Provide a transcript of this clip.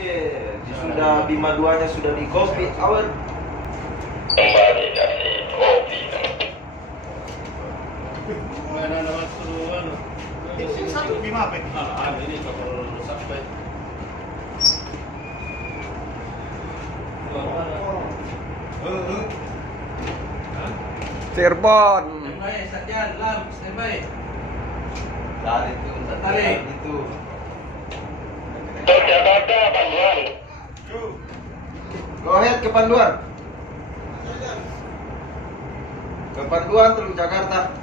Oke, sudah Bima 2-nya sudah di coffee hour. Kembali kasih kopi. Mana nama tuan? Ini satu Bima apa? Ini kapal sampai. Cirebon. Standby, Satyan, Lam, standby. Tarik itu, Tarik. itu. Jakarta, Panduan. Go ahead ke Panduan. Ke Panduan Teluk Jakarta.